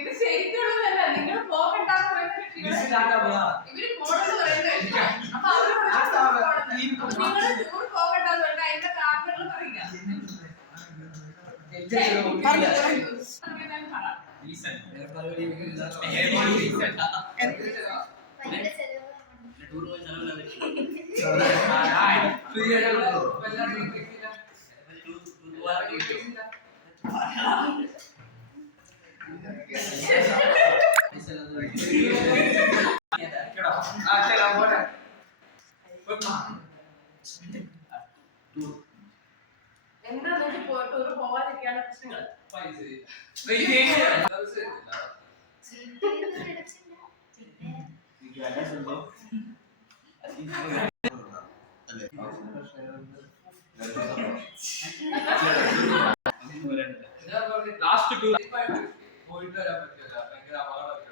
ഇത് ശരിക്കുള്ളതല്ല. നിങ്ങൾ പോകണ്ടെന്ന് പറയുന്നത് ഇവര് പോണെന്ന് പറയുന്നത്. അപ്പൊ അവര് നിങ്ങൾ ടൂർ പോകണ്ടെന്ന് പറഞ്ഞാൽ അതിന്റെ കാരണങ്ങൾ പറയുക. എന്താ ടൂർ പോവാതിരിക്കാനുള്ള പ്രശ്നങ്ങൾ? ലാസ്റ്റ് ടൂർ പോയിട്ട് വരാൻ പറ്റില്ല. ഭയങ്കര അപകടമൊക്കെ